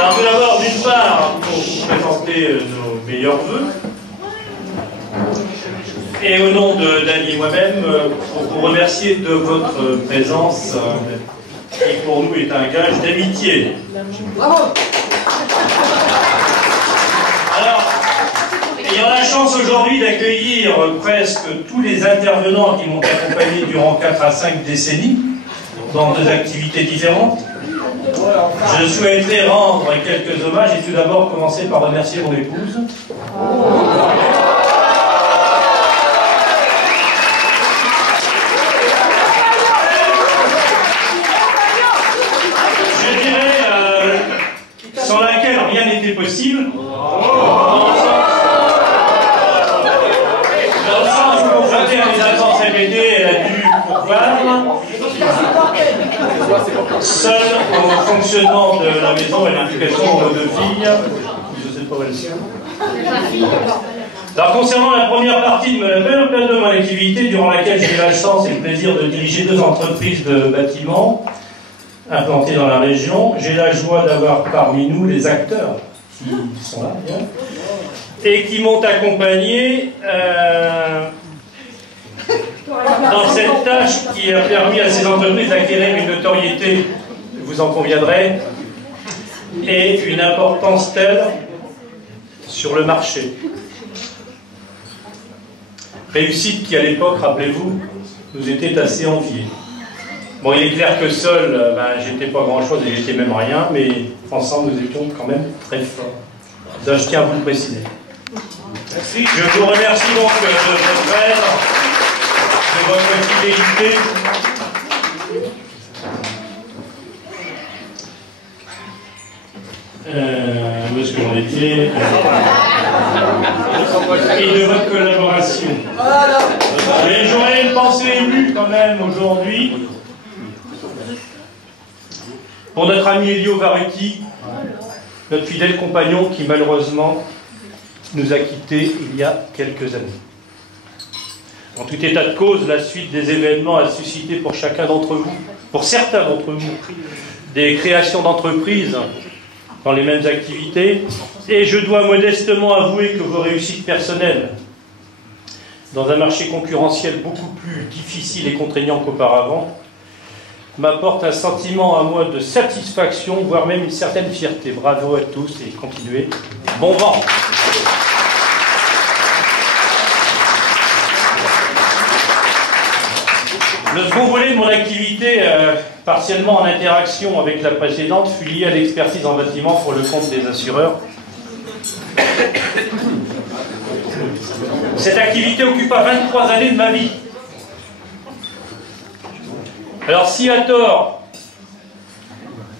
Alors tout d'abord, d'une part, pour vous présenter nos meilleurs vœux, et au nom de Dany et moi-même, pour vous remercier de votre présence, qui pour nous est un gage d'amitié. Bravo. Alors, ayant la chance aujourd'hui d'accueillir presque tous les intervenants qui m'ont accompagné durant 4 à 5 décennies, dans des activités différentes, je souhaiterais rendre quelques hommages et tout d'abord commencer par remercier mon épouse. Je dirais sans laquelle rien n'était possible. Dans le sens où confrontée à des attentes répétées, elle a dû pourvoir. Seul au fonctionnement de la maison et l'éducation de nos 2 filles, je sais pas où elles sont. Alors concernant la première partie de la période de mon activité, durant laquelle j'ai eu la chance et le plaisir de diriger 2 entreprises de bâtiments implantées dans la région, j'ai la joie d'avoir parmi nous les acteurs qui sont là, bien, et qui m'ont accompagné dans cette tâche qui a permis à ces entreprises d'acquérir une notoriété, vous en conviendrez, et une importance telle sur le marché. Réussite qui, à l'époque, rappelez-vous, nous était assez enviée. Bon, il est clair que seul, j'étais pas grand-chose et j'étais même rien, mais ensemble, nous étions quand même très forts. Ça, je tiens à vous le préciser. Merci. Je vous remercie donc de votre aide, de votre fidélité. Où est-ce que j'en étais et de votre collaboration. Et j'aurais une pensée émue quand même aujourd'hui pour notre ami Elio Varuti, notre fidèle compagnon qui malheureusement nous a quittés il y a quelques années. En tout état de cause, la suite des événements a suscité pour chacun d'entre vous, pour certains d'entre vous, des créations d'entreprises dans les mêmes activités, et je dois modestement avouer que vos réussites personnelles, dans un marché concurrentiel beaucoup plus difficile et contraignant qu'auparavant, m'apportent un sentiment à moi de satisfaction, voire même une certaine fierté. Bravo à tous et continuez. Bon vent. Le second volet de mon activité, partiellement en interaction avec la précédente, fut lié à l'expertise en bâtiment pour le compte des assureurs. Cette activité occupa 23 années de ma vie. Alors si à tort,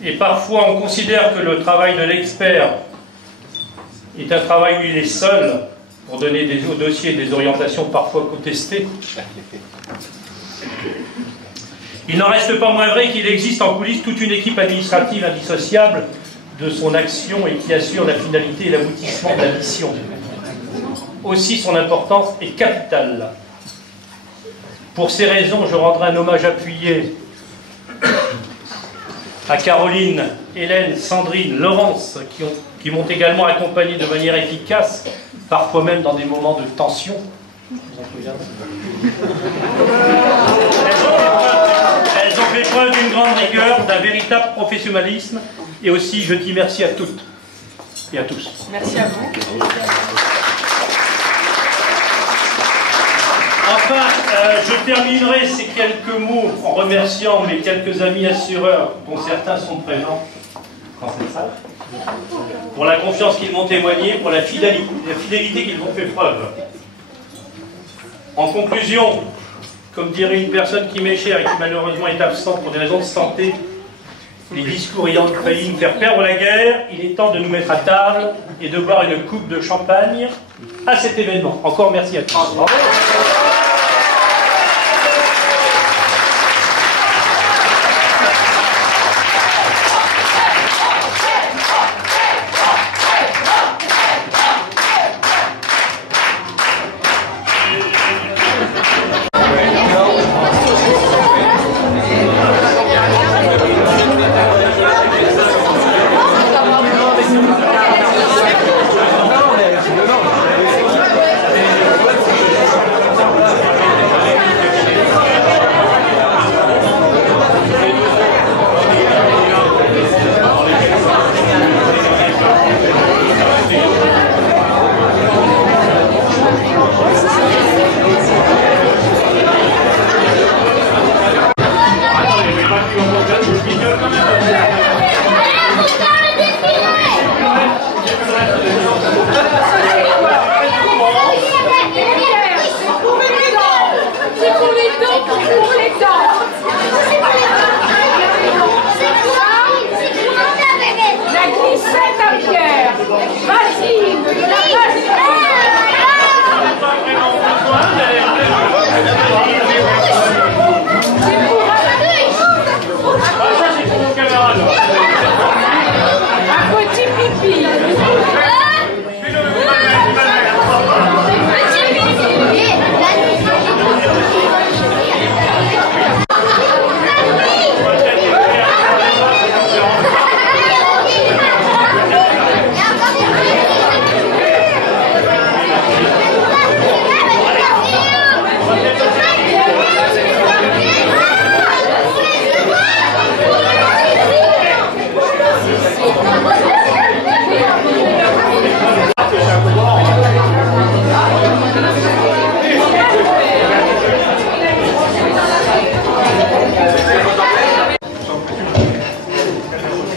et parfois on considère que le travail de l'expert est un travail où il est seul pour donner au dossier des orientations parfois contestées, il n'en reste pas moins vrai qu'il existe en coulisses toute une équipe administrative indissociable de son action et qui assure la finalité et l'aboutissement de la mission. Aussi, son importance est capitale. Pour ces raisons, je rendrai un hommage appuyé à Caroline, Hélène, Sandrine, Laurence, qui m'ont également accompagné de manière efficace, parfois même dans des moments de tension. Vous en souviendrez ? Elles ont fait preuve d'une grande rigueur, d'un véritable professionnalisme, et aussi je dis merci à toutes et à tous. Merci à vous. Enfin, je terminerai ces quelques mots en remerciant mes quelques amis assureurs, dont certains sont présents dans cette salle, pour la confiance qu'ils m'ont témoignée, pour la fidélité qu'ils m'ont fait preuve. En conclusion, comme dirait une personne qui m'est chère et qui malheureusement est absente pour des raisons de santé, les discours ayant failli nous faire perdre la guerre, il est temps de nous mettre à table et de boire une coupe de champagne à cet événement. Encore merci à tous.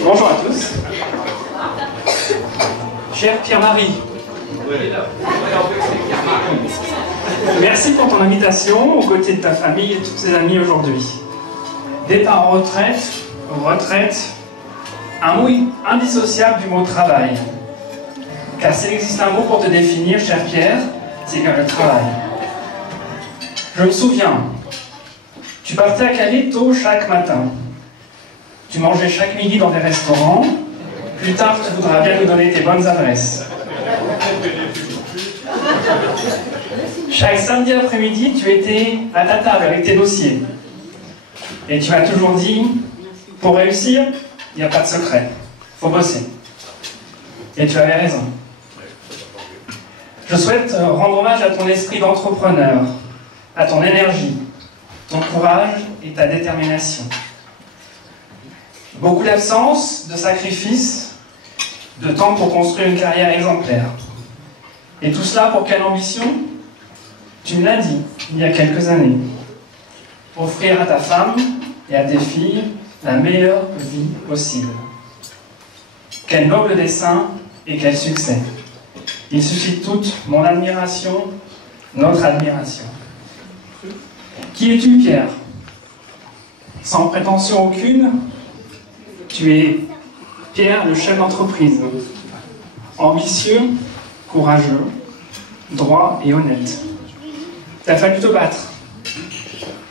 Bonjour à tous. Cher Pierre-Marie, merci pour ton invitation aux côtés de ta famille et de tous tes amis aujourd'hui. Départ en retraite, un mot indissociable du mot travail. Car s'il existe un mot pour te définir, cher Pierre, c'est bien le travail. Je me souviens, tu partais à Calais tôt chaque matin. Tu mangeais chaque midi dans des restaurants. Plus tard, tu voudras bien nous donner tes bonnes adresses. Chaque samedi après-midi, tu étais à ta table avec tes dossiers. Et tu m'as toujours dit, pour réussir, il n'y a pas de secret. Il faut bosser. Et tu avais raison. Je souhaite rendre hommage à ton esprit d'entrepreneur, à ton énergie, ton courage et ta détermination. Beaucoup d'absence, de sacrifices, de temps pour construire une carrière exemplaire. Et tout cela pour quelle ambition? Tu me l'as dit il y a quelques années. Offrir à ta femme et à tes filles la meilleure vie possible. Quel noble dessein et quel succès. Il suscite toute mon admiration, notre admiration. Qui es-tu, Pierre? Sans prétention aucune, tu es Pierre, le chef d'entreprise. Ambitieux, courageux, droit et honnête. T'as fallu te battre.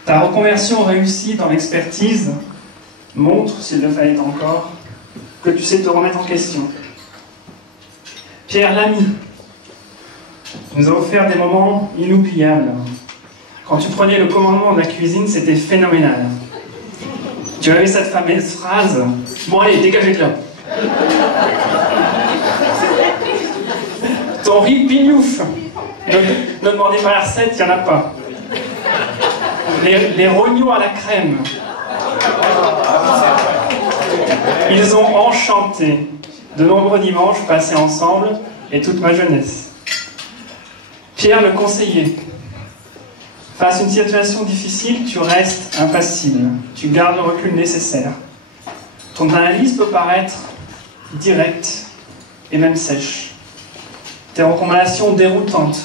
Ta reconversion réussie dans l'expertise montre, s'il le fallait encore, que tu sais te remettre en question. Pierre l'ami nous a offert des moments inoubliables. Quand tu prenais le commandement de la cuisine, c'était phénoménal. Tu avais cette fameuse phrase « Bon allez, dégagez de là !» Ton riz pignouf. Ne demandez pas la recette, il n'y en a pas. Les rognons à la crème. Ils ont enchanté de nombreux dimanches passés ensemble et toute ma jeunesse. Pierre le conseiller. Face à une situation difficile, tu restes impassible. Tu gardes le recul nécessaire. Ton analyse peut paraître directe et même sèche. Tes recommandations déroutantes.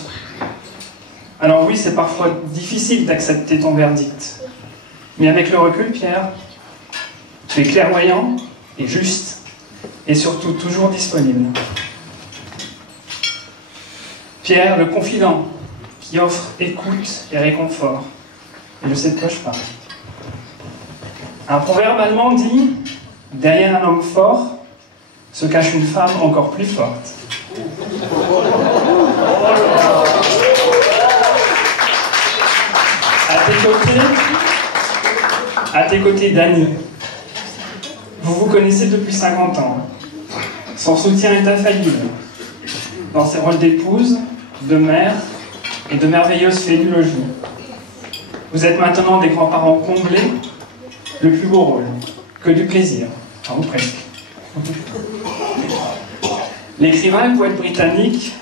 Alors oui, c'est parfois difficile d'accepter ton verdict. Mais avec le recul, Pierre, tu es clairvoyant et juste. Et surtout toujours disponible. Pierre, le confident, qui offre écoute et réconfort. Et je sais de quoi je parle. Un proverbe allemand dit « Derrière un homme fort se cache une femme encore plus forte. » À tes côtés, Dany. Vous vous connaissez depuis 50 ans. Son soutien est infaillible. Dans ses rôles d'épouse, de mère et de merveilleuse fée du logis. Vous êtes maintenant des grands-parents comblés, le plus beau rôle, que du plaisir, enfin ou presque. L'écrivain et poète britannique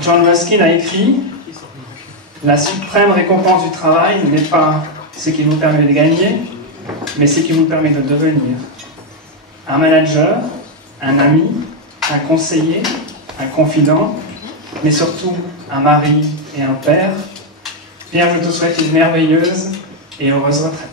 John Ruskin a écrit « La suprême récompense du travail n'est pas ce qui vous permet de gagner, mais ce qui vous permet de devenir. Un manager, un ami, un conseiller, un confident, mais surtout un mari et un père. Pierre, je te souhaite une merveilleuse et heureuse retraite.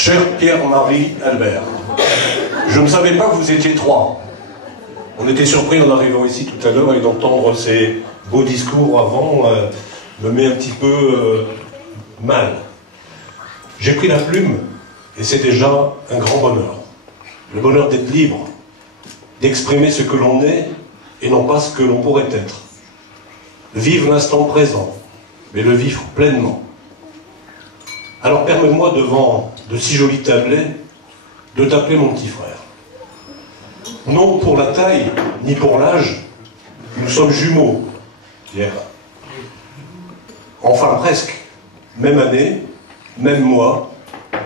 Cher Pierre-Marie Albert, je ne savais pas que vous étiez trois. On était surpris en arrivant ici tout à l'heure et d'entendre ces beaux discours avant me met un petit peu mal. J'ai pris la plume et c'est déjà un grand bonheur. Le bonheur d'être libre, d'exprimer ce que l'on est et non pas ce que l'on pourrait être. Vivre l'instant présent, mais le vivre pleinement. Alors permets-moi devant de si jolis tablets de t'appeler mon petit frère. Non pour la taille, ni pour l'âge, nous sommes jumeaux, Pierre. Enfin presque, même année, même mois,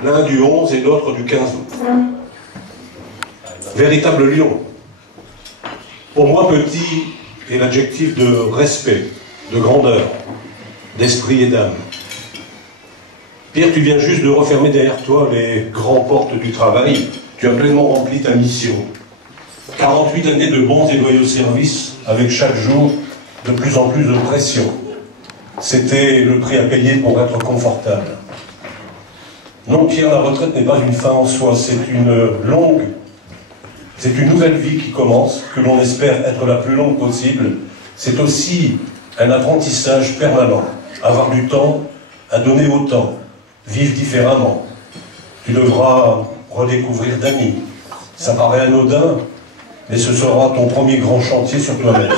l'un du 11 et l'autre du 15 août. Véritable lion. Pour moi, petit est l'adjectif de respect, de grandeur, d'esprit et d'âme. Pierre, tu viens juste de refermer derrière toi les grandes portes du travail. Tu as pleinement rempli ta mission. 48 années de bons et loyaux services, avec chaque jour de plus en plus de pression. C'était le prix à payer pour être confortable. Non, Pierre, la retraite n'est pas une fin en soi, c'est une nouvelle vie qui commence, que l'on espère être la plus longue possible. C'est aussi un apprentissage permanent. Avoir du temps à donner au temps, vivre différemment. Tu devras redécouvrir d'amis. Ça paraît anodin, mais ce sera ton premier grand chantier sur toi-même.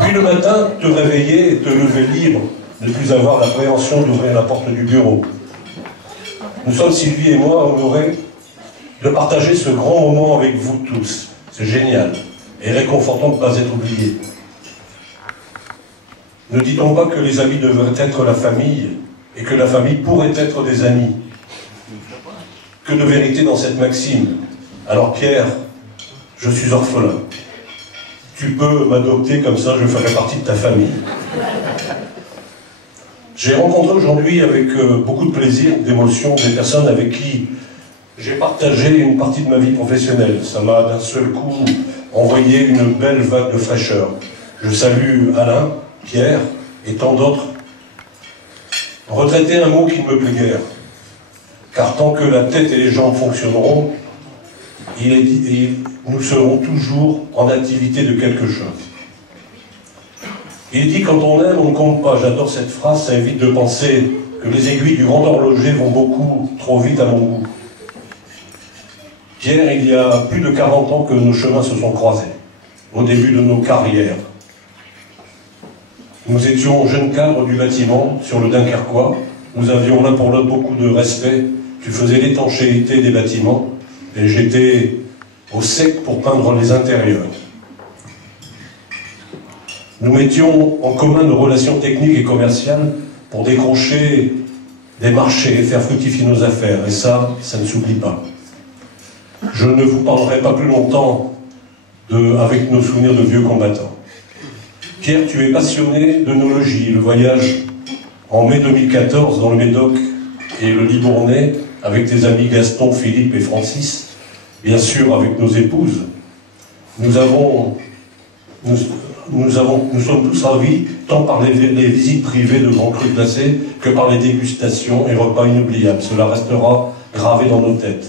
Puis le matin, te réveiller et te lever libre, ne plus avoir l'appréhension d'ouvrir la porte du bureau. Nous sommes, Sylvie et moi, honorés de partager ce grand moment avec vous tous. C'est génial et réconfortant de ne pas être oublié. Ne dit-on pas que les amis devraient être la famille et que la famille pourrait être des amis? Que de vérité dans cette maxime. Alors Pierre, je suis orphelin. Tu peux m'adopter comme ça, je ferai partie de ta famille. J'ai rencontré aujourd'hui avec beaucoup de plaisir, d'émotion, des personnes avec qui j'ai partagé une partie de ma vie professionnelle. Ça m'a d'un seul coup envoyé une belle vague de fraîcheur. Je salue Alain, Pierre et tant d'autres. Retraiter un mot qui ne me plaît guère. Car tant que la tête et les jambes fonctionneront, nous serons toujours en activité de quelque chose. Il dit quand on aime, on ne compte pas. J'adore cette phrase, ça évite de penser que les aiguilles du grand horloger vont beaucoup trop vite à mon goût. Pierre, il y a plus de 40 ans que nos chemins se sont croisés, au début de nos carrières. Nous étions jeunes cadres du bâtiment sur le Dunkerquois. Nous avions l'un pour l'autre beaucoup de respect. Tu faisais l'étanchéité des bâtiments et j'étais au sec pour peindre les intérieurs. Nous mettions en commun nos relations techniques et commerciales pour décrocher des marchés et faire fructifier nos affaires. Et ça ne s'oublie pas. Je ne vous parlerai pas plus longtemps avec nos souvenirs de vieux combattants. Pierre, tu es passionné d'œnologie. Le voyage en mai 2014 dans le Médoc et le Libournais avec tes amis Gaston, Philippe et Francis, bien sûr avec nos épouses, nous sommes tous ravis, tant par les visites privées de grands crus glacés que par les dégustations et repas inoubliables. Cela restera gravé dans nos têtes.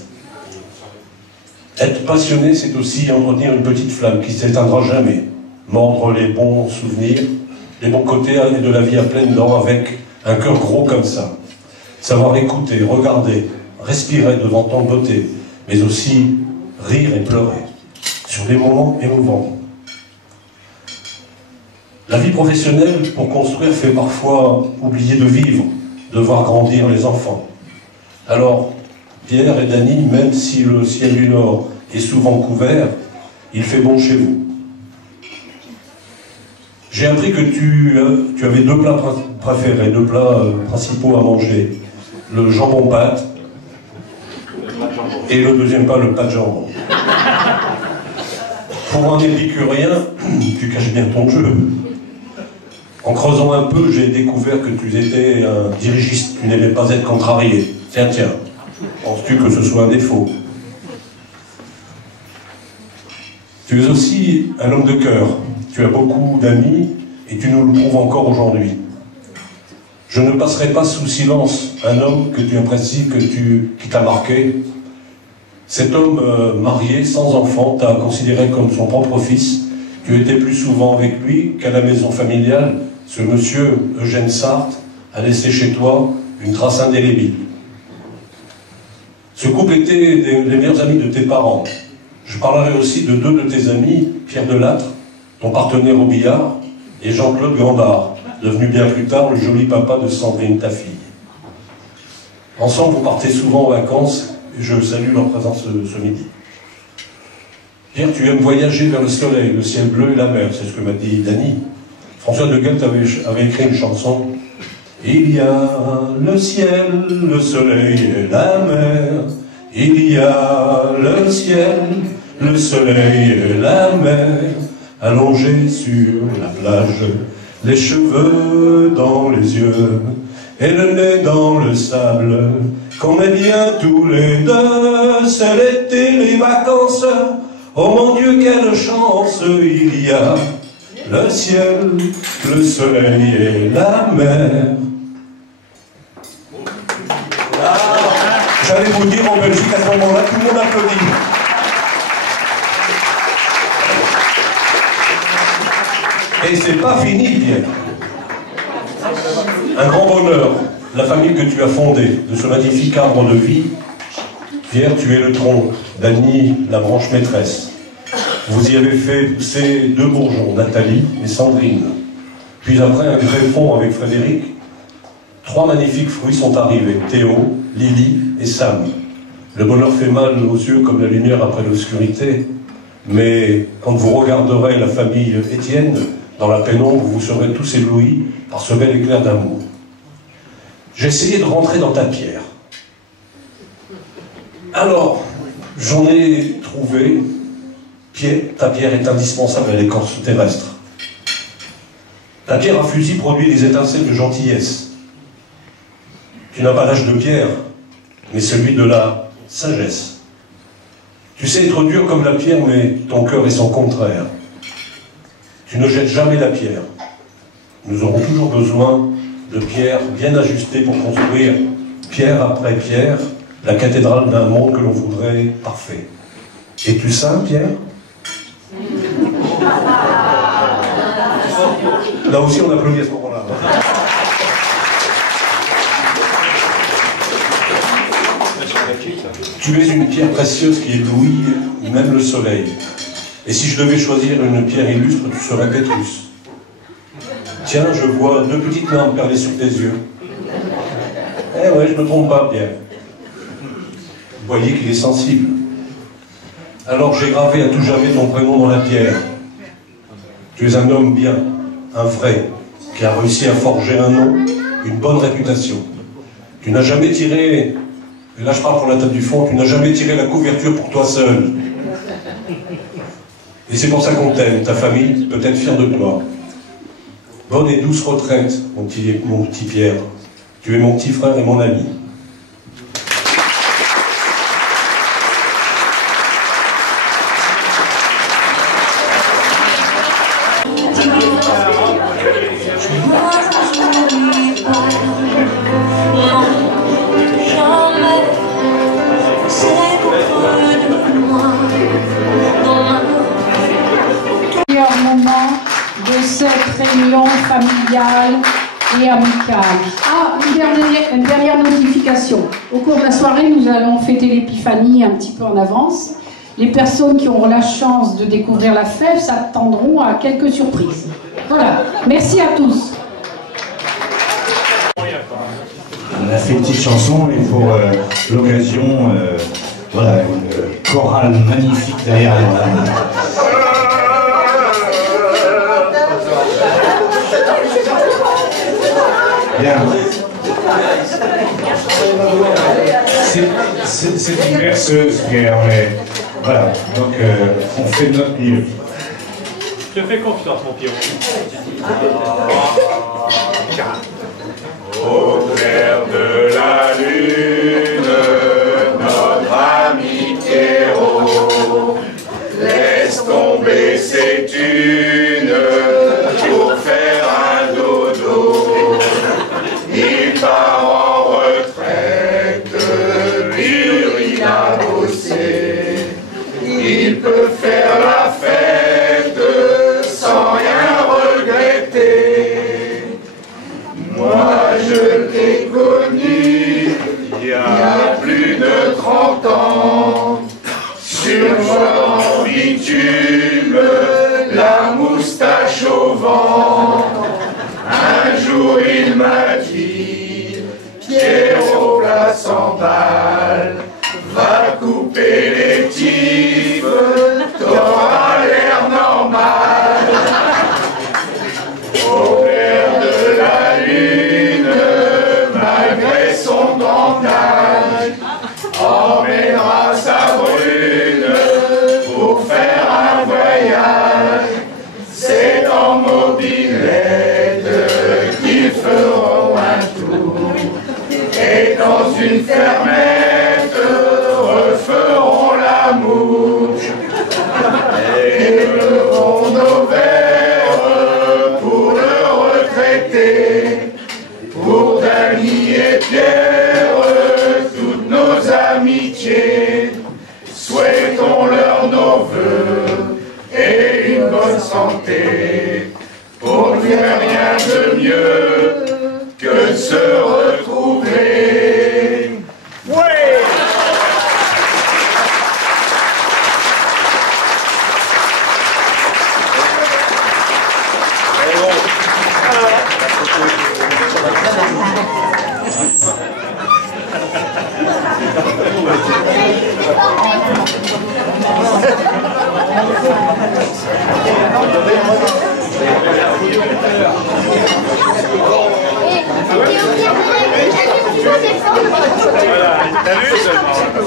Être passionné, c'est aussi entretenir une petite flamme qui ne s'éteindra jamais. Mordre les bons souvenirs, les bons côtés de la vie à pleines dents avec un cœur gros comme ça. Savoir écouter, regarder, respirer devant tant de beauté, mais aussi rire et pleurer sur des moments émouvants. La vie professionnelle, pour construire, fait parfois oublier de vivre, de voir grandir les enfants. Alors, Pierre et Dany, même si le ciel du Nord est souvent couvert, il fait bon chez vous. J'ai appris que tu avais deux plats préférés, deux plats principaux à manger. Le jambon pâte et le deuxième plat, le pas de jambon. Pour un épicurien, tu caches bien ton jeu. En creusant un peu, j'ai découvert que tu étais un dirigiste, tu n'aimais pas être contrarié. Tiens, penses-tu que ce soit un défaut? Tu es aussi un homme de cœur. Tu as beaucoup d'amis et tu nous le prouves encore aujourd'hui. Je ne passerai pas sous silence un homme que tu apprécies, qui t'a marqué. Cet homme marié, sans enfant, t'a considéré comme son propre fils. Tu étais plus souvent avec lui qu'à la maison familiale. Ce monsieur, Eugène Sartre, a laissé chez toi une trace indélébile. Ce couple était les meilleurs amis de tes parents. Je parlerai aussi de deux de tes amis, Pierre Delattre, ton partenaire au billard, et Jean-Claude Gandard, devenu bien plus tard le joli papa de Sandrine, ta fille. Ensemble, vous partez souvent en vacances, et je salue leur présence ce midi. Pierre, tu aimes voyager vers le soleil, le ciel bleu et la mer, c'est ce que m'a dit Dany. François de Gueldre avait écrit une chanson. Il y a le ciel, le soleil et la mer. Il y a le ciel, le soleil et la mer. Allongés sur la plage, les cheveux dans les yeux et le nez dans le sable. Qu'on est bien tous les deux, c'est l'été, les vacances. Oh mon Dieu, quelle chance il y a, le ciel, le soleil et la mer. J'allais vous dire, en Belgique, à ce moment-là, tout le monde applaudit. Et c'est pas fini, Pierre. Un grand bonheur, la famille que tu as fondée, de ce magnifique arbre de vie. Pierre, tu es le tronc, Dany, la branche maîtresse. Vous y avez fait pousser deux bourgeons, Nathalie et Sandrine. Puis après un greffon avec Frédéric, trois magnifiques fruits sont arrivés, Théo, Lily et Sam. Le bonheur fait mal aux yeux comme la lumière après l'obscurité, mais quand vous regarderez la famille Étienne, dans la pénombre, vous serez tous éblouis par ce bel éclair d'amour. J'ai essayé de rentrer dans ta pierre. Alors, j'en ai trouvé. Ta pierre est indispensable à l'écorce terrestre. Ta pierre à fusil produit des étincelles de gentillesse. Tu n'as pas l'âge de pierre, mais celui de la sagesse. Tu sais être dur comme la pierre, mais ton cœur est son contraire. Tu ne jettes jamais la pierre. Nous aurons toujours besoin de pierres bien ajustées pour construire, pierre après pierre, la cathédrale d'un monde que l'on voudrait parfait. Es-tu saint, Pierre? Là aussi, on applaudit à ce moment-là. Tu es une pierre précieuse qui éblouit même le soleil. Et si je devais choisir une pierre illustre, tu serais Pétrus. Tiens, je vois deux petites larmes perler sur tes yeux. Eh ouais, je ne me trompe pas, Pierre. Vous voyez qu'il est sensible. Alors j'ai gravé à tout jamais ton prénom dans la pierre. Tu es un homme bien, un vrai, qui a réussi à forger un nom, une bonne réputation. Tu n'as jamais tiré, et là je parle pour la table du fond, tu n'as jamais tiré la couverture pour toi seul. Et c'est pour ça qu'on t'aime, ta famille peut être fière de toi. Bonne et douce retraite, mon petit Pierre. Tu es mon petit frère et mon ami. Familiale et amicale. Ah, une dernière notification. Au cours de la soirée, nous allons fêter l'épiphanie un petit peu en avance. Les personnes qui auront la chance de découvrir la fève s'attendront à quelques surprises. Voilà. Merci à tous. On a fait une petite chanson et pour l'occasion, voilà, une chorale magnifique derrière nous. Bien. C'est une berceuse, Pierre, mais voilà, donc on fait de notre mieux. Je te fais confiance, mon Pierre. Au clair de la lune, notre ami Pierrot laisse tomber ses thunes pour faire un dodo. Il pâle. Va couper les tifs, t'auras l'air normal. Au clair de la lune, malgré son grand âge, emmènera sa brune pour faire un voyage. C'est en mobilette qu'ils feront un tour, et dans une fermette referont l'amour. Et beurront nos verres pour le retraiter, pour Dany et Pierre, toutes nos amitiés. Souhaitons-leur nos vœux et une bonne santé, pour dire rien de mieux que de se retrouver. Ouais!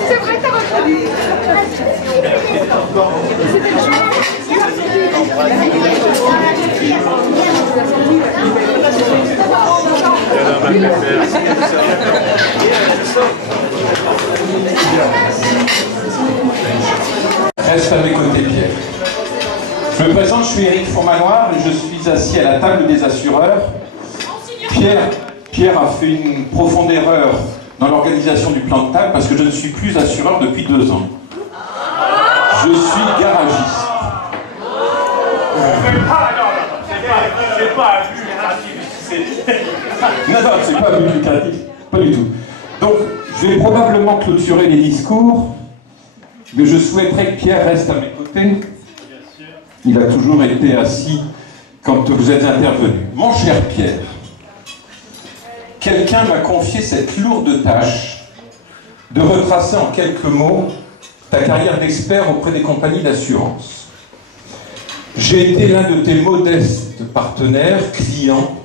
C'est vrai, t'as reconnu. Reste à mes côtés, Pierre. Je me présente, je suis Éric Fourmanoir et je suis assis à la table des assureurs. Pierre a fait une profonde erreur dans l'organisation du plan de table parce que je ne suis plus assureur depuis 2 ans. Je suis garagiste. C'est pas un but lucratif. Non, c'est pas un but lucratif. Pas du tout. Donc, je vais probablement clôturer les discours, mais je souhaiterais que Pierre reste à mes côtés. Il a toujours été assis quand vous êtes intervenu. Mon cher Pierre, quelqu'un m'a confié cette lourde tâche de retracer en quelques mots ta carrière d'expert auprès des compagnies d'assurance. J'ai été l'un de tes modestes partenaires, clients,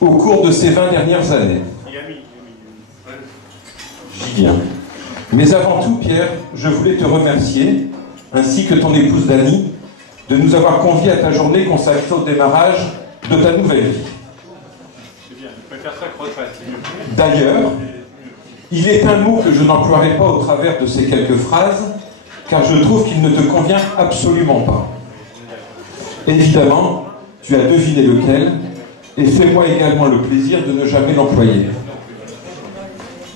au cours de ces 20 dernières années. J'y viens. Mais avant tout, Pierre, je voulais te remercier, ainsi que ton épouse Dany, de nous avoir conviés à ta journée consacrée au démarrage de ta nouvelle vie. D'ailleurs, il est un mot que je n'emploierai pas au travers de ces quelques phrases, car je trouve qu'il ne te convient absolument pas. Évidemment, tu as deviné lequel, et fais-moi également le plaisir de ne jamais l'employer.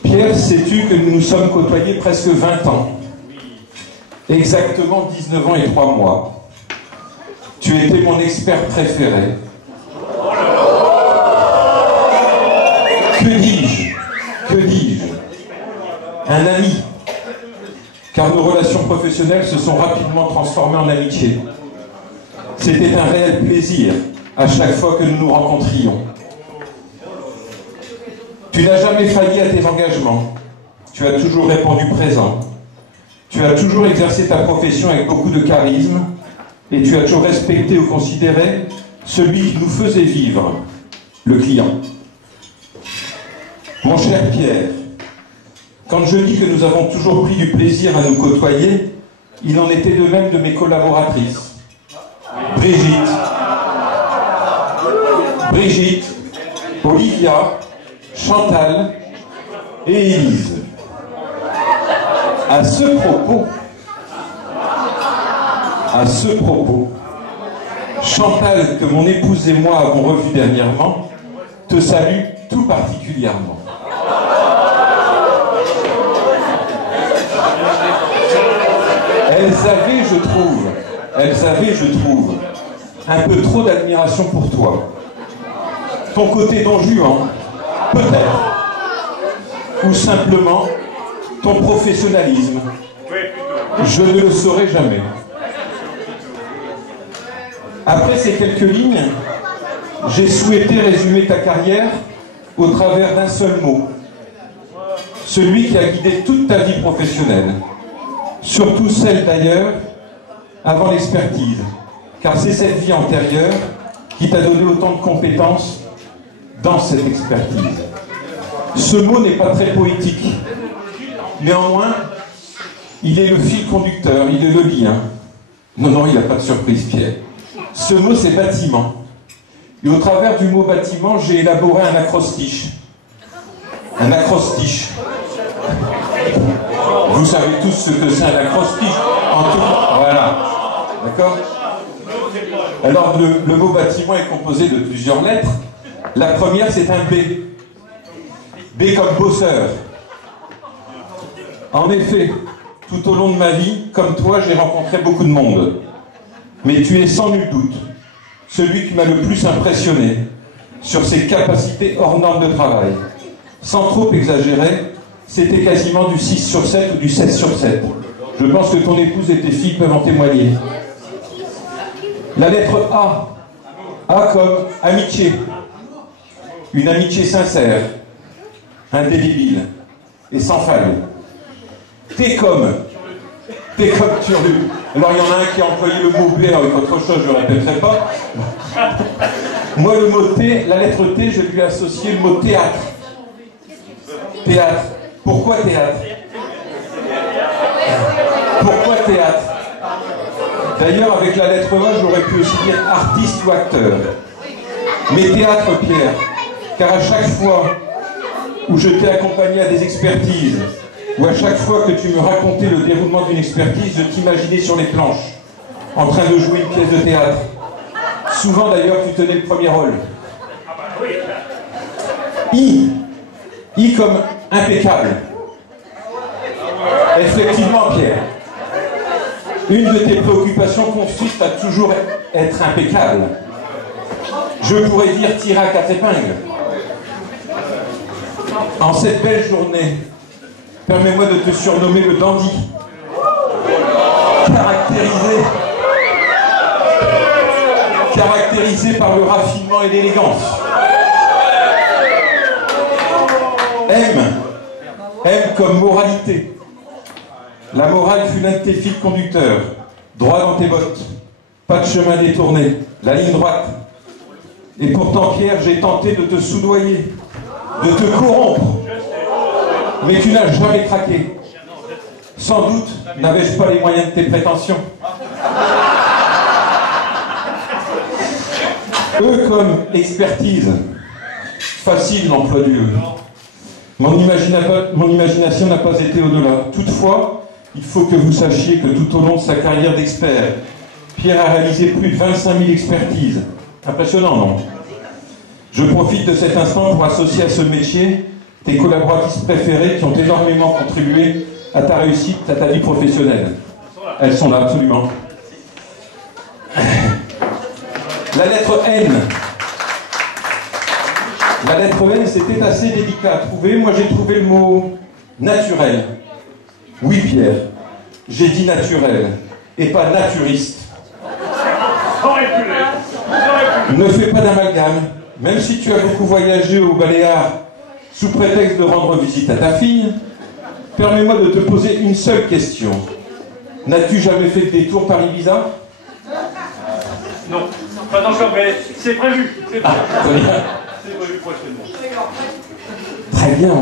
Pierre, sais-tu que nous nous sommes côtoyés presque 20 ans? Exactement 19 ans et 3 mois. Tu étais mon expert préféré. Que dis-je? Que dis-je? Un ami. Car nos relations professionnelles se sont rapidement transformées en amitié. C'était un réel plaisir à chaque fois que nous nous rencontrions. Tu n'as jamais failli à tes engagements. Tu as toujours répondu présent. Tu as toujours exercé ta profession avec beaucoup de charisme et tu as toujours respecté ou considéré celui qui nous faisait vivre, le client. Mon cher Pierre, quand je dis que nous avons toujours pris du plaisir à nous côtoyer, il en était de même de mes collaboratrices. Brigitte, Olivia, Chantal et Élise. À ce propos, Chantal, que mon épouse et moi avons revu dernièrement, te salue tout particulièrement. Elles avaient, je trouve, un peu trop d'admiration pour toi. Ton côté Don Juan, peut-être. Ou simplement ton professionnalisme. Je ne le saurai jamais. Après ces quelques lignes, j'ai souhaité résumer ta carrière au travers d'un seul mot. celui qui a guidé toute ta vie professionnelle, surtout celle d'ailleurs avant l'expertise, car c'est cette vie antérieure qui t'a donné autant de compétences dans cette expertise. Ce mot n'est pas très poétique, néanmoins, il est le fil conducteur, il est le lien. Non, il n'a pas de surprise, Pierre. Ce mot, c'est bâtiment. Et au travers du mot bâtiment, j'ai élaboré un acrostiche. Un acrostiche. Vous savez tous ce que c'est un acrostiche. En tout, voilà. D'accord? Alors, le mot bâtiment est composé de plusieurs lettres. La première, c'est un B. B comme bosseur. En effet, tout au long de ma vie, comme toi, j'ai rencontré beaucoup de monde. Mais tu es sans nul doute celui qui m'a le plus impressionné sur ses capacités hors normes de travail. Sans trop exagérer, c'était quasiment du 6 sur 7 ou du 16 sur 7. Je pense que ton épouse et tes filles peuvent en témoigner. La lettre A. A comme amitié. Une amitié sincère, indélébile et sans faille. T comme turlu. Alors il y en a un qui a employé le mot B avec autre chose, je ne répéterai pas. Moi le mot T, la lettre T, je lui ai associé le mot théâtre. Théâtre. Pourquoi théâtre? Pourquoi théâtre? D'ailleurs avec la lettre A, j'aurais pu aussi dire artiste ou acteur. Mais théâtre, Pierre, car à chaque fois où je t'ai accompagné à des expertises, ou à chaque fois que tu me racontais le déroulement d'une expertise, je t'imaginais sur les planches, en train de jouer une pièce de théâtre. Souvent d'ailleurs, tu tenais le premier rôle. I comme impeccable. Effectivement, Pierre, une de tes préoccupations consiste à toujours être impeccable. Je pourrais dire tirer à quatre épingles. En cette belle journée, permets-moi de te surnommer le dandy, caractérisé par le raffinement et l'élégance. M comme moralité. La morale fut l'un de tes fils conducteurs, droit dans tes bottes, pas de chemin détourné, la ligne droite. Et pourtant, Pierre, j'ai tenté de te soudoyer, de te corrompre, mais tu n'as jamais craqué. Sans doute n'avais-je pas les moyens de tes prétentions. E comme expertise. Facile l'emploi du E. Mon imagination n'a pas été au-delà. Toutefois, il faut que vous sachiez que tout au long de sa carrière d'expert, Pierre a réalisé plus de 25 000 expertises. Impressionnant, non? Je profite de cet instant pour associer à ce métier tes collaboratrices préférées qui ont énormément contribué à ta réussite, à ta vie professionnelle. Elles sont là, absolument. La lettre N. La lettre N, c'était assez délicat à trouver. Moi, j'ai trouvé le mot naturel. Oui, Pierre, j'ai dit naturel, et pas naturiste. Ne fais pas d'amalgame. Même si tu as beaucoup voyagé au Baléares sous prétexte de rendre visite à ta fille, permets-moi de te poser une seule question. N'as-tu jamais fait le détour Paris-Ibiza? Non, pas encore, mais c'est prévu. C'est prévu. Très bien. C'est prévu prochainement. Très bien.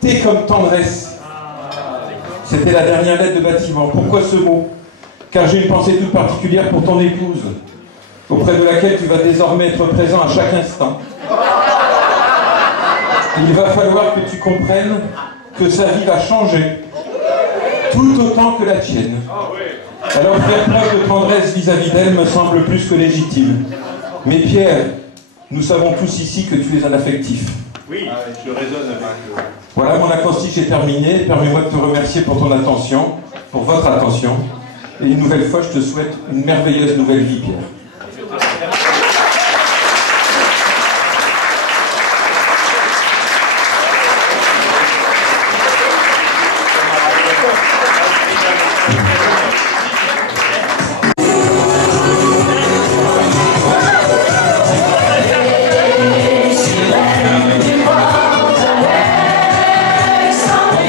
T comme tendresse. C'était la dernière lettre de bâtiment. Pourquoi ce mot? Car j'ai une pensée toute particulière pour ton épouse, auprès de laquelle tu vas désormais être présent à chaque instant. Il va falloir que tu comprennes que sa vie va changer, tout autant que la tienne. Alors faire preuve de tendresse vis-à-vis d'elle me semble plus que légitime. Mais Pierre, nous savons tous ici que tu es un affectif. Oui, je raisonne avec... Voilà, mon acrostiche est terminé. Permets-moi de te remercier pour ton attention, pour votre attention. Et une nouvelle fois, je te souhaite une merveilleuse nouvelle vie, Pierre. Sans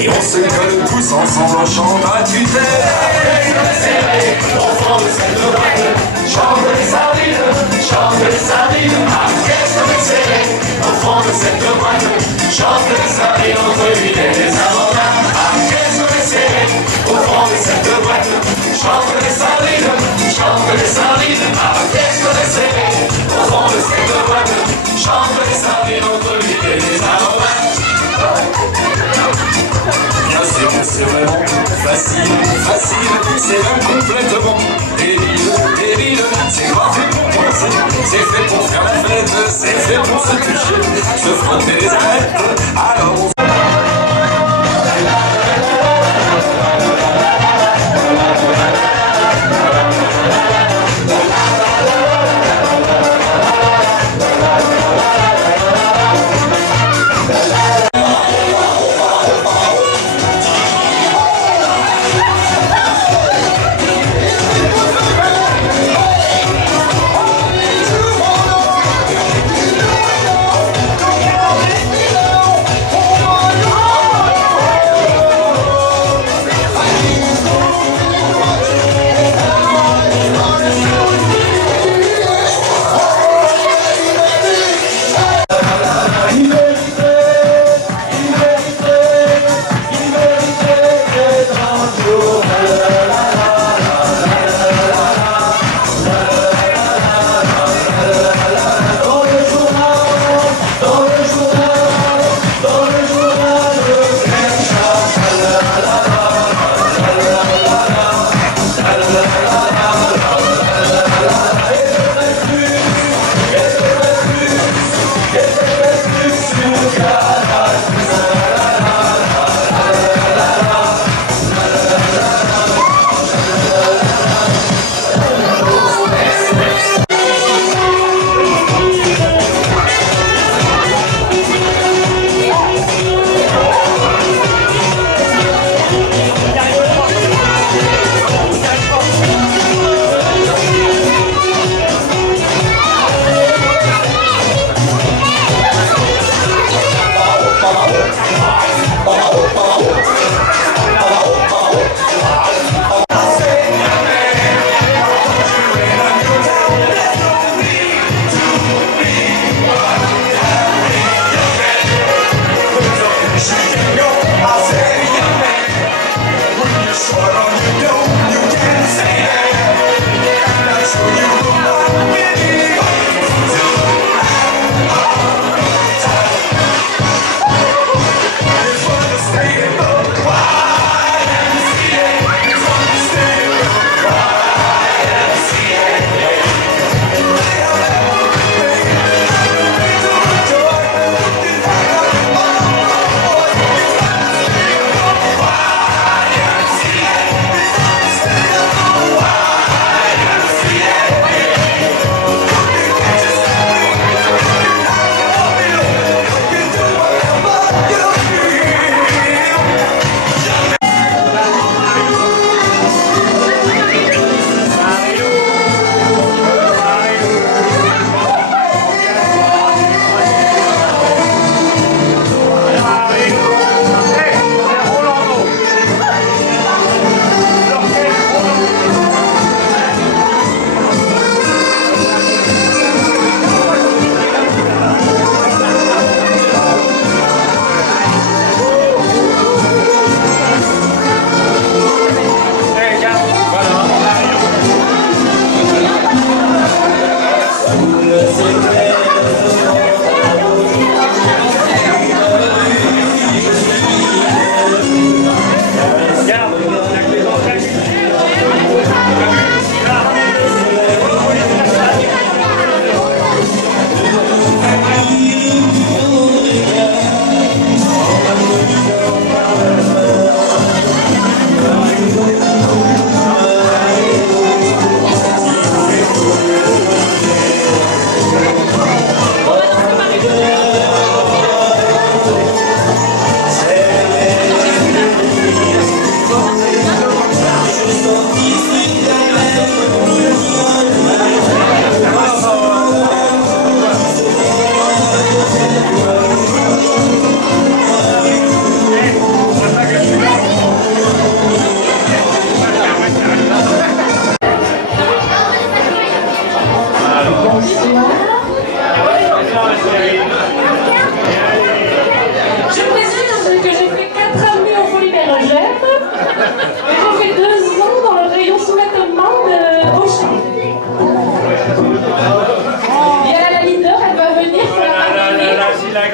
Et on se colle tous ensemble en chantant à tue-tête. Chante les sardines, chante les sardines. Ah, qu'est-ce qu'on est serré au fond de cette boîte. Chante les sardines entre l'huile et les amandas. Ah, qu'est-ce qu'on est serré au fond de cette boîte. Chante les sardines, chante les sardines. Ah, qu'est-ce qu'on est serré au fond de cette boîte. Chante les sardines entre l'huile et les amandas. Bien sûr que c'est vraiment facile, c'est même complètement débile, c'est gratuit pour penser, c'est fait pour faire la fête, c'est fait pour se toucher, se frotter les arêtes, alors on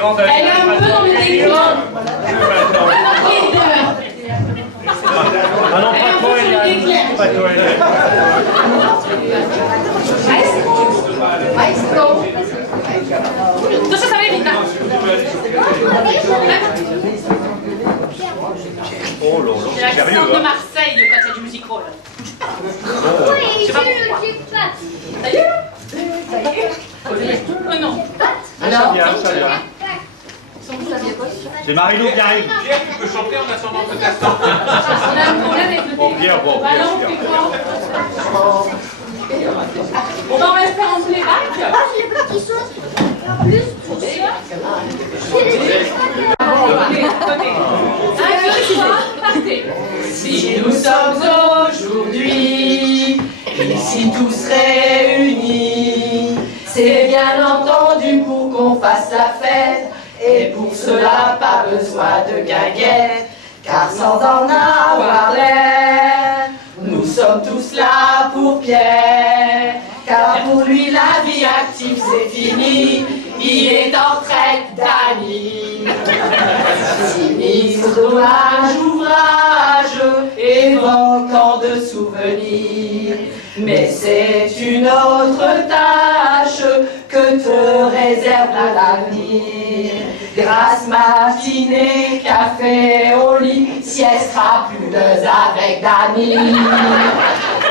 grande. Elle est un peu dans le décor. Ah non, pas toi, Eliane. Pas toi, Eliane. Maestro. Entonces sabe evitar. Oh là là, C'est c'est l'accent sérieux, de hein. Marseille quand il y a du music hall. Oui, Je sais pas j'ai pourquoi. le patte. Ça y est? Oh non. Ça vient, ça vient. C'est Marilou qui arrive. Pierre, tu peux chanter en attendant peut-être. On a un problème avec le Bon, Pierre, bon, Bah Pierre, non, Pierre. c'est quoi? Bon, bah on va le faire en playback. J'ai le petit sauce. En plus, pour ça, j'ai les Un, deux, trois, partez. Si nous sommes aujourd'hui ici tous réunis, c'est bien entendu pour qu'on fasse la fête, et pour cela pas besoin de guinguettes, car sans en avoir l'air, nous sommes tous là pour Pierre, car pour lui la vie active c'est fini, il est en traite d'Annie. Sinistre dommage ouvrage, évoquant de souvenirs, mais c'est une autre tâche que te réserve l'avenir. Grâce matinée, café au lit, sieste rapuleuse avec Dany,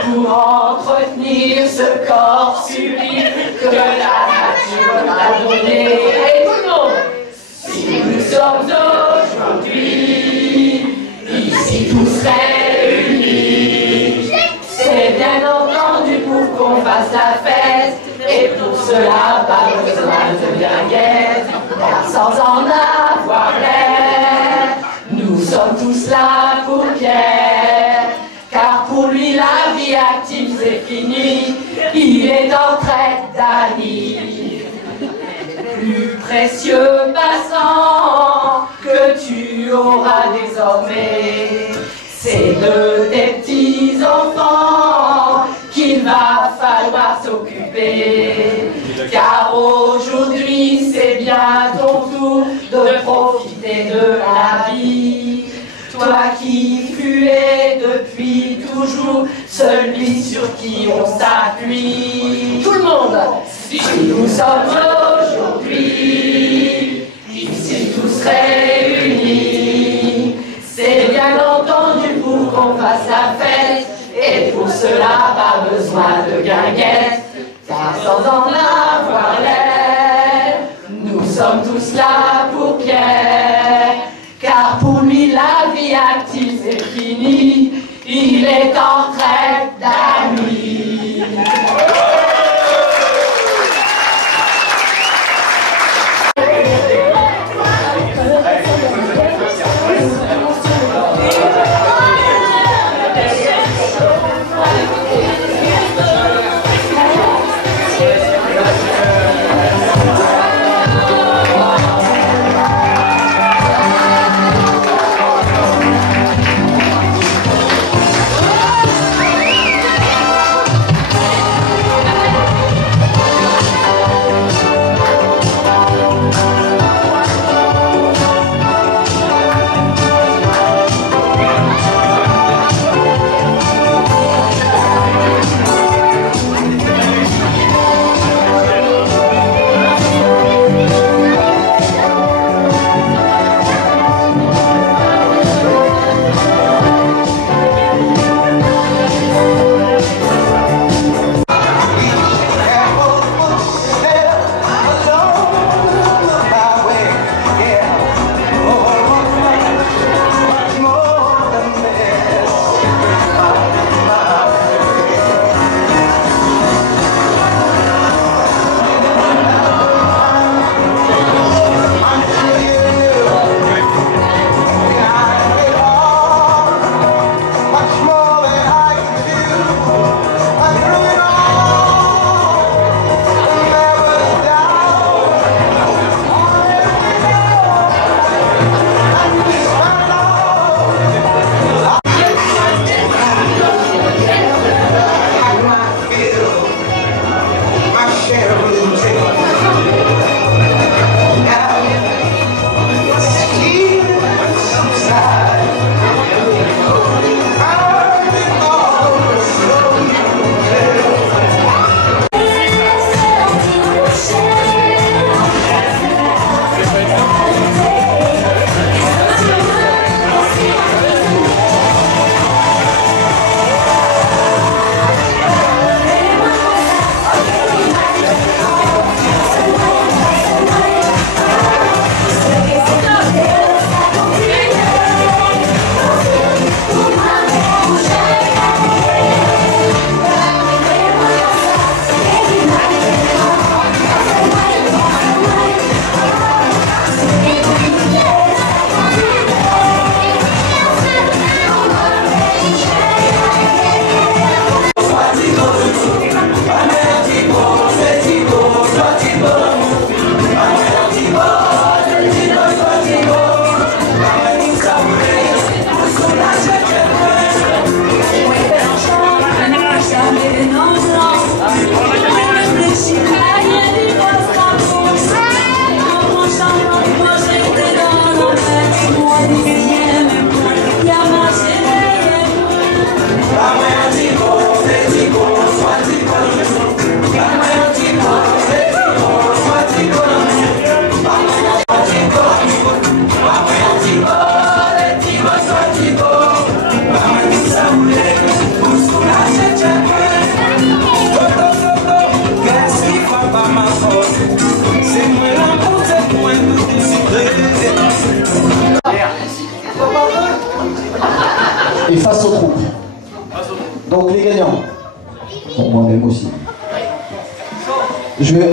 pour entretenir ce corps sublime que la nature t'a donné. Et tout le monde, si nous sommes aujourd'hui ici tous réunis, c'est bien entendu pour qu'on fasse la fête, et pour cela pas besoin de guinguettes, car sans en avoir l'air, nous sommes tous là pour Pierre, car pour lui la vie active c'est fini, il est en traite d'Annie. Plus précieux passant que tu auras désormais, c'est de tes petits enfants qu'il va falloir s'occuper, car aujourd'hui c'est bien ton tour de profiter de la vie. Toi qui fus depuis toujours celui sur qui on s'appuie. Tout le monde, si nous sommes aujourd'hui ici tous réunis, c'est bien entendu pour qu'on fasse la fête, et pour cela pas besoin de guinguettes, car sans en avoir l'air, nous sommes tous là pour Pierre, car pour lui la vie active c'est fini, il est en traite d'Annie.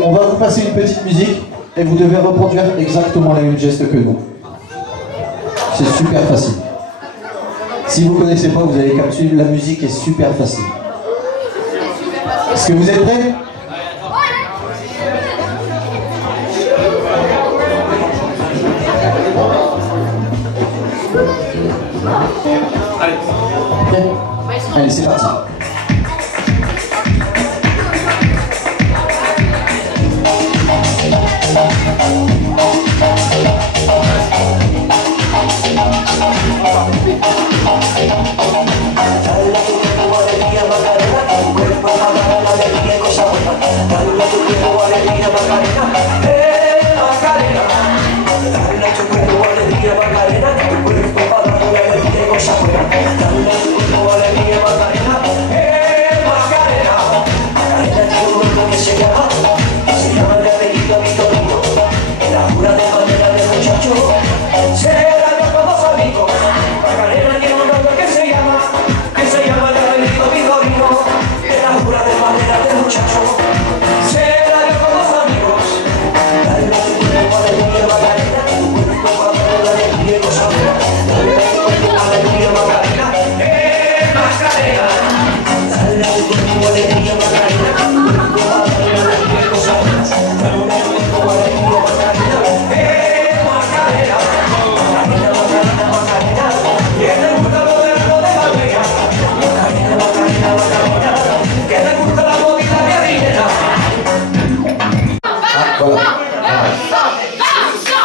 On va vous passer une petite musique et vous devez reproduire exactement les mêmes gestes que nous. C'est super facile. Si vous ne connaissez pas, vous avez capté, la musique est super facile. Est-ce que vous êtes prêts? Allez, c'est parti.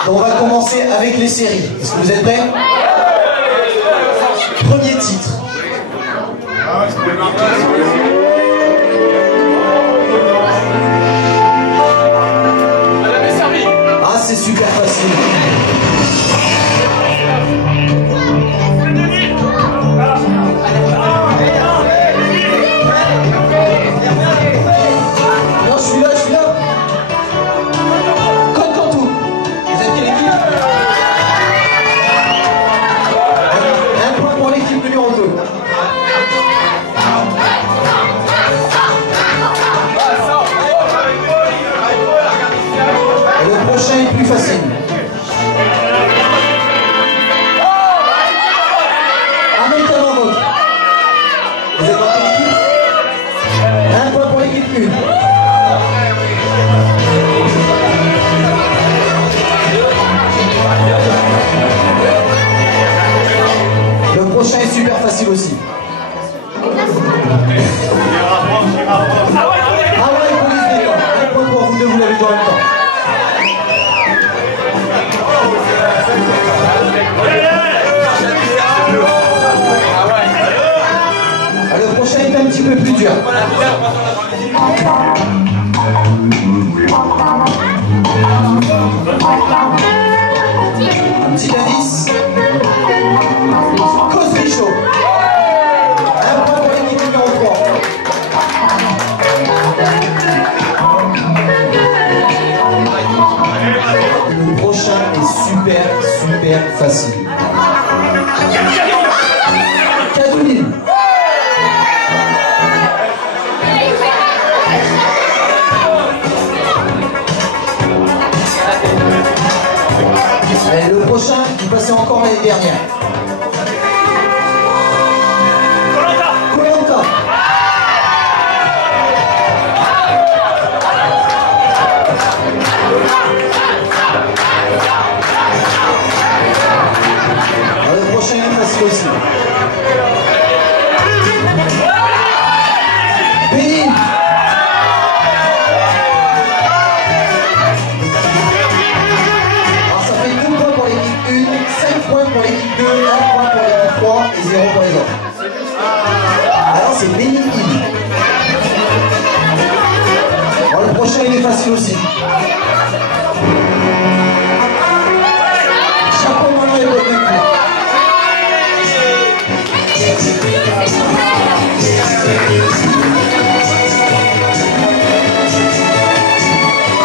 On va commencer avec les séries. Est-ce que vous êtes prêts? Premier titre. Ah, c'est super facile. Non, je suis là, je suis là. Numéro 2. Le prochain est plus facile. Américain dans l'autre. Vous êtes dans quelle équipe? Un point pour l'équipe 1. Le prochain est super facile aussi. Ah ouais, police des gars. Un point pour vous deux, vous l'avez dit en même temps. Ah, le prochain est un petit peu plus dur. Un petit indice. Cosby Show. Un point pour l'équipe numéro 3. Le prochain est super facile. Cadoline. Et le prochain, il passait encore l'année dernière. Koh-Lanta. Le prochain est facile aussi. Bénin. Alors ça fait 2 points pour l'équipe 1, 5 points pour l'équipe 2, 1 point pour l'équipe 3 et 0 pour les autres. Alors c'est Bénin. Alors le prochain il est facile aussi. Chapeau maintenant et bonne lecture.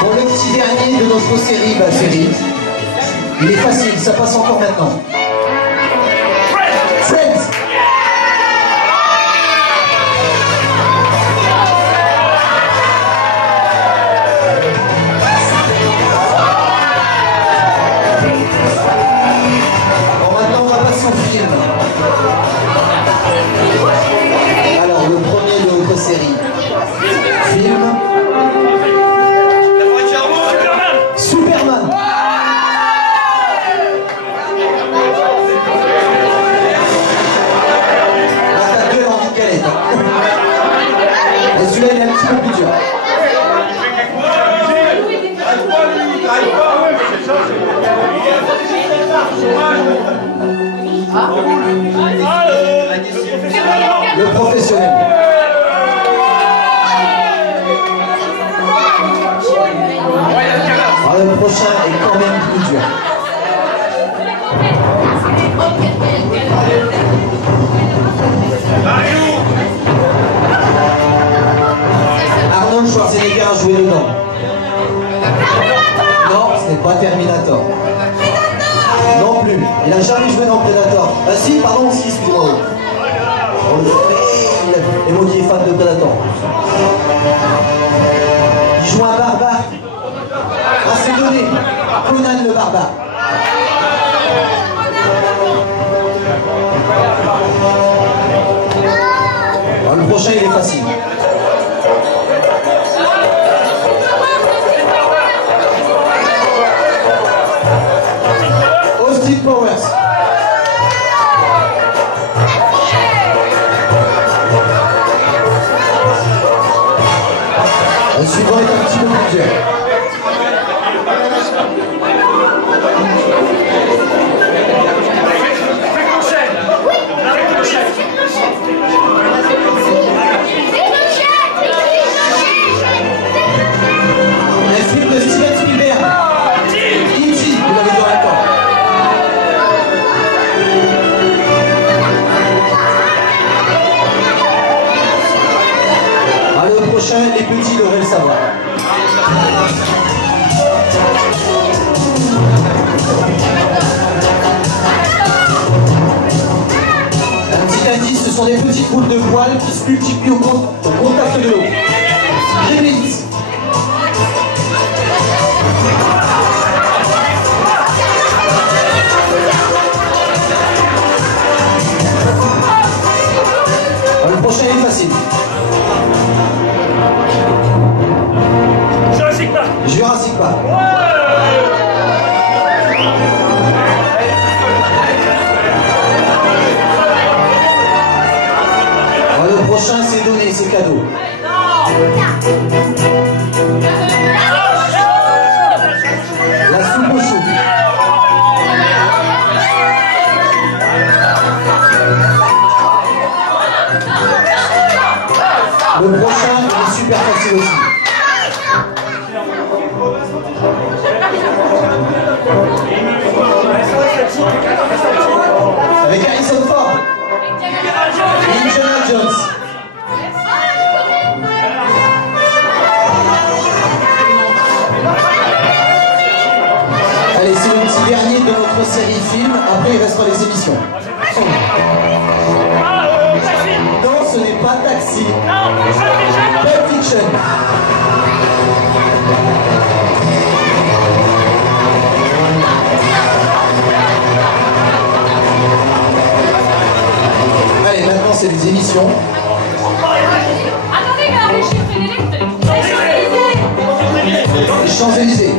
Pour le petit dernier de notre série, il est facile, ça passe encore maintenant. Friends. prochain est quand même plus dur. Arnold Schwarzenegger a joué dedans. Non, ce n'est pas Terminator. Non plus. Il n'a jamais joué dans Predator. Ah si, pardon, si, excuse-moi. Et moi qui est fan de Predator. Il joue un barbare. Ah, c'est donné. Conan le barbare. Alors, le prochain, il est facile. Austin Powers. Le suivant est un petit peu plus dur. Un film de Steven Spielberg. E.T. Vous l'avez dit en même temps. Ah, le prochain, les petits devraient le savoir. Un petit indice, ce sont des petites boules de poils qui se multiplient au contact de l'eau. Gremlins. Le prochain est facile. Jurassic Park. Jurassic Park. Le prochain, c'est donné, c'est cadeau. La soupe au chou. Le prochain, il est super facile aussi. Avec Harrison Ford. Indiana Jones. Allez, c'est le petit dernier de notre série film. Après, il restera les émissions. Non, ce n'est pas Taxi. Pulp Fiction. Allez, maintenant, c'est les émissions. Attendez, mais les chiffres et Les Champs-Élysées.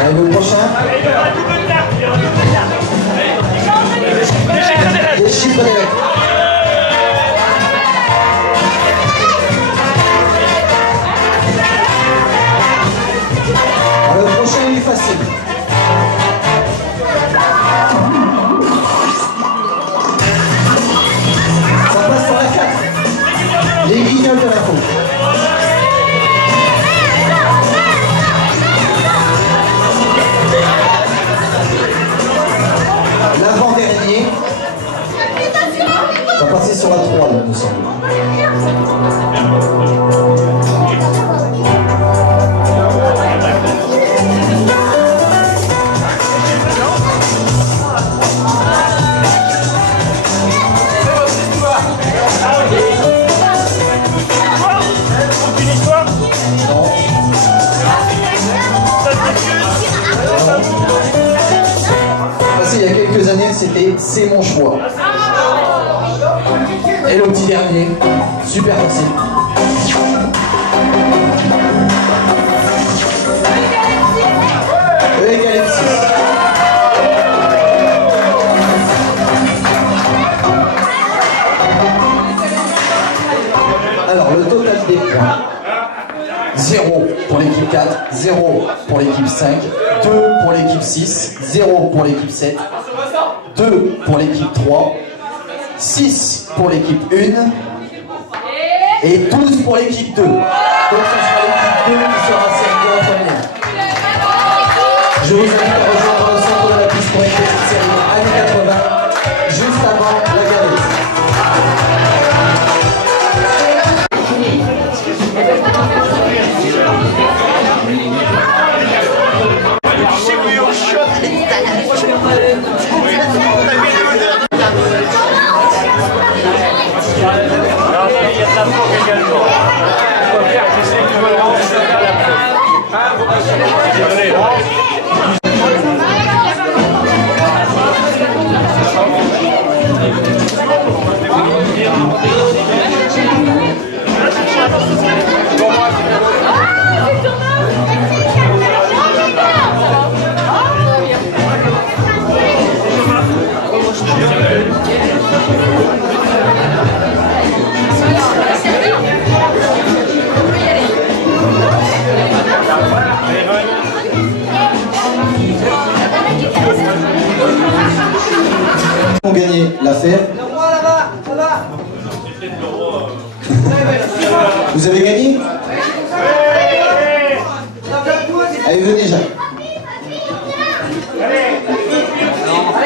Allez, le prochain. Les chiffres des lettres. Alors, le prochain, il est facile. Ça passe par la 4. Les guignols de l'info. L'avant-dernier. On va passer sur la 3, là, il me semble. Il y a quelques années, c'était C'est mon choix. Et le petit dernier, super facile. Eucalyptus. Alors, le total des points. 0 pour l'équipe 4, 0 pour l'équipe 5, 2 pour l'équipe 6, 0 pour l'équipe 7, 2 pour l'équipe 3, 6 pour l'équipe 1 Et 12 pour l'équipe 2. Donc ce sera l'équipe 2 qui sera servie en première. Je vous invite à rejoindre le centre de la piste pour une petite série années 80, juste avant la galerie. Pour gagner l'affaire. Vous avez gagné? Allez, venez, Jacques.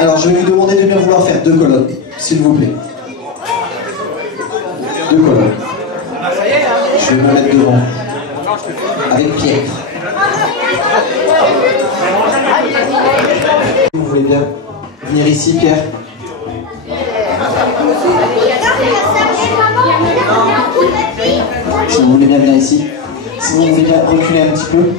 Alors, je vais vous demander de bien vouloir faire 2 colonnes, s'il vous plaît. 2 colonnes. Je vais me mettre devant. Avec Pierre. Vous voulez bien venir ici, Pierre? Si vous voulez bien venir ici. Si vous voulez bien reculer un petit peu.